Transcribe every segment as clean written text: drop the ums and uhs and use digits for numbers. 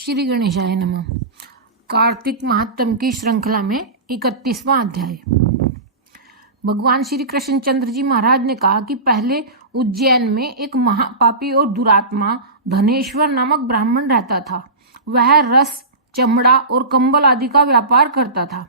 श्री गणेशाय नमः। कार्तिक महात्म की श्रृंखला में 31वां अध्याय। भगवान श्री कृष्णचंद्र जी महाराज ने कहा कि पहले उज्जैन में एक महापापी और दुरात्मा धनेश्वर नामक ब्राह्मण रहता था। वह रस, चमड़ा और कंबल आदि का व्यापार करता था।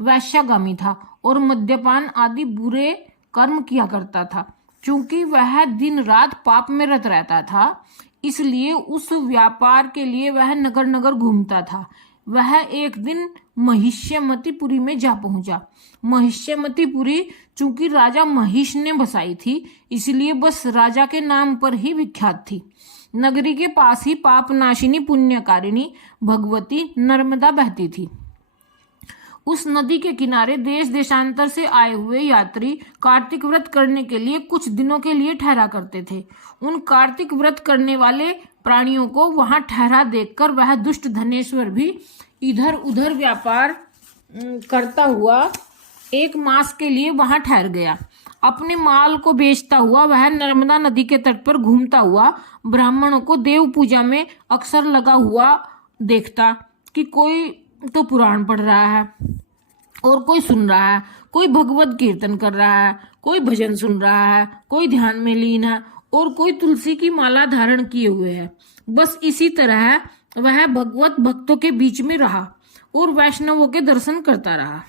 वैश्यागामी था और मद्यपान आदि बुरे कर्म किया करता था। चूंकि वह दिन रात पाप में रत रहता था, इसलिए उस व्यापार के लिए वह नगर नगर घूमता था। वह एक दिन महिष्यमतीपुरी में जा पहुंचा। महिष्यमतीपुरी चूंकि राजा महिष ने बसाई थी, इसलिए बस राजा के नाम पर ही विख्यात थी। नगरी के पास ही पापनाशिनी पुण्यकारिणी भगवती नर्मदा बहती थी। उस नदी के किनारे देश देशांतर से आए हुए यात्री कार्तिक व्रत करने के लिए कुछ दिनों के लिए ठहरा करते थे। उन कार्तिक व्रत करने वाले प्राणियों को वहां ठहरा देखकर वह दुष्ट धनेश्वर भी इधर उधर व्यापार करता हुआ 1 मास के लिए वहां ठहर गया। अपने माल को बेचता हुआ वह नर्मदा नदी के तट पर घूमता हुआ ब्राह्मणों को देव पूजा में अक्सर लगा हुआ देखता कि कोई तो पुराण पढ़ रहा है और कोई सुन रहा है, कोई भगवत कीर्तन कर रहा है, कोई भजन सुन रहा है, कोई ध्यान में लीन है और कोई तुलसी की माला धारण किए हुए है। बस इसी तरह वह भगवत भक्तों के बीच में रहा और वैष्णवों के दर्शन करता रहा,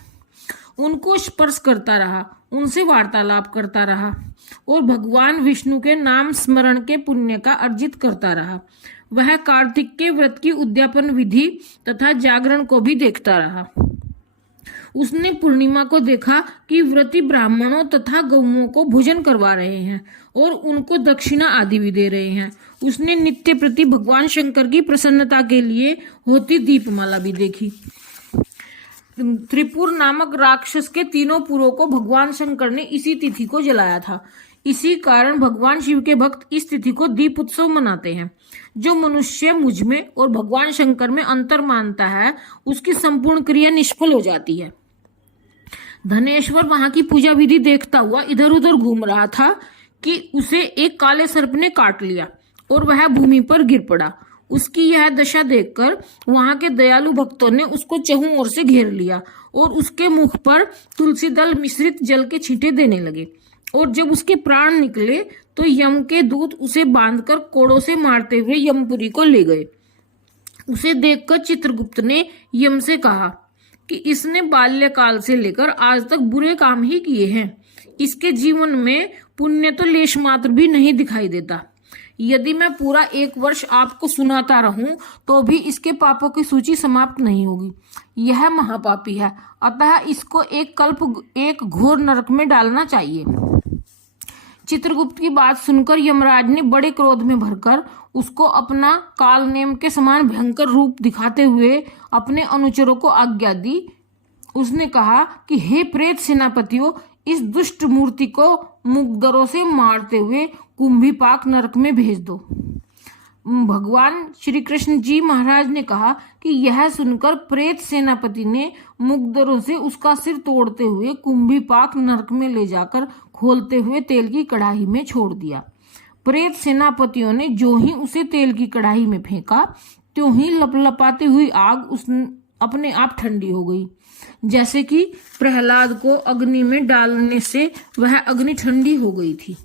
उनको स्पर्श करता रहा, उनसे वार्तालाप करता रहा और भगवान विष्णु के नाम स्मरण के पुण्य का अर्जित करता रहा। वह कार्तिक के व्रत की उद्यापन विधि तथा जागरण को भी देखता रहा। उसने पूर्णिमा को देखा कि व्रती ब्राह्मणों तथा गौओं को भोजन करवा रहे हैं और उनको दक्षिणा आदि भी दे रहे हैं। उसने नित्य प्रति भगवान शंकर की प्रसन्नता के लिए होती दीपमाला भी देखी। त्रिपुर नामक राक्षस के 3 पुरों को भगवान शंकर ने इसी तिथि को जलाया था। इसी कारण भगवान शिव के भक्त इस तिथि को दीप उत्सव मनाते हैं। जो मनुष्य मुझ में और भगवान शंकर में अंतर मानता है, उसकी संपूर्ण क्रिया निष्फल हो जाती है। धनेश्वर वहां की पूजा विधि देखता हुआ इधर उधर घूम रहा था कि उसे एक काले सर्प ने काट लिया और वह भूमि पर गिर पड़ा। उसकी यह दशा देखकर वहां के दयालु भक्तों ने उसको चहुं ओर से घेर लिया और उसके मुख पर तुलसी दल मिश्रित जल के छींटे देने लगे। और जब उसके प्राण निकले तो यम के दूत उसे बांधकर कोड़ों से मारते हुए यमपुरी को ले गए। उसे देखकर चित्रगुप्त ने यम से कहा कि इसने बाल्यकाल से लेकर आज तक बुरे काम ही किए हैं। इसके जीवन में पुण्य तो लेश मात्र भी नहीं दिखाई देता। यदि मैं पूरा 1 वर्ष आपको सुनाता रहूं तो भी इसके पापों की सूची समाप्त नहीं होगी। यह महापापी है, अतः इसको एक कल्प एक घोर नरक में डालना चाहिए। चित्रगुप्त की बात सुनकर यमराज ने बड़े क्रोध में भरकर उसको अपना काल नेम के समान भयंकर रूप दिखाते हुए अपने अनुचरों को आज्ञा दी। उसने कहा कि हे प्रेत सेनापतियों, इस दुष्ट मूर्ति को मुग्दरों से मारते हुए कुंभीपाक नरक में भेज दो। भगवान श्री कृष्ण जी महाराज ने कहा कि यह सुनकर प्रेत सेनापति ने मुग्दरों से उसका सिर तोड़ते हुए कुंभीपाक नरक में ले जाकर खोलते हुए तेल की कढ़ाई में छोड़ दिया। प्रेत सेनापतियों ने जो ही उसे तेल की कढ़ाई में फेंका, त्यों ही लपलपाती हुई आग अपने आप ठंडी हो गई। जैसे कि प्रहलाद को अग्नि में डालने से वह अग्नि ठंडी हो गई थी।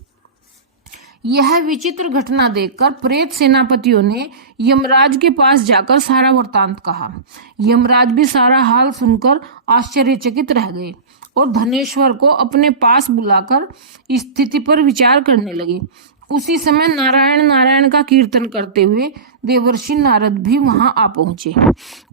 यह विचित्र घटना देखकर प्रेत सेनापतियों ने यमराज के पास जाकर सारा वृत्तांत कहा। यमराज भी सारा हाल सुनकर आश्चर्यचकित रह गए और धनेश्वर को अपने पास बुलाकर स्थिति पर विचार करने लगे। उसी समय नारायण नारायण का कीर्तन करते हुए देवर्षि नारद भी वहां आ पहुंचे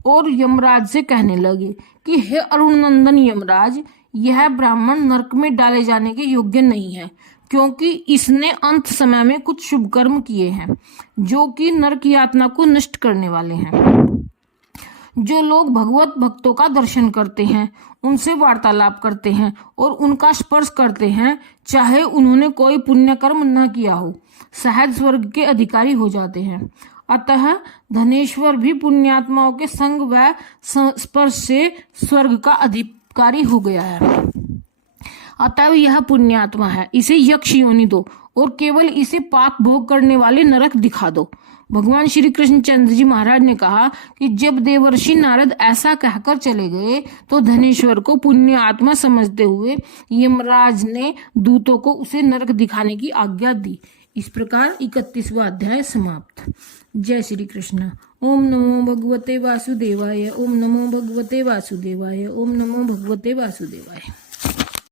और यमराज से कहने लगे कि हे अरुण नंदन यमराज, यह ब्राह्मण नरक में डाले जाने के योग्य नहीं है, क्योंकि इसने अंत समय में कुछ शुभ कर्म किए हैं जो कि नरक यातना को नष्ट करने वाले हैं। जो लोग भगवत भक्तों का दर्शन करते हैं, उनसे वार्तालाप करते हैं और उनका स्पर्श करते हैं, चाहे उन्होंने कोई पुण्य कर्म न किया हो, सहज स्वर्ग के अधिकारी हो जाते हैं। अतः धनेश्वर भी पुण्यात्माओं के संग व स्पर्श से स्वर्ग का अधिकारी हो गया है। अतः यह पुण्यात्मा है, इसे यक्ष योनि दो और केवल इसे पाप भोग करने वाले नरक दिखा दो। भगवान श्री कृष्णचंद्र जी महाराज ने कहा कि जब देवर्षि नारद ऐसा कहकर चले गए तो धनेश्वर को पुण्य आत्मा समझते हुए यमराज ने दूतों को उसे नरक दिखाने की आज्ञा दी। इस प्रकार 31वां अध्याय समाप्त। जय श्री कृष्ण। ओम नमो भगवते वासुदेवाय। ओम नमो भगवते वासुदेवाय। ओम नमो भगवते वासुदेवाय।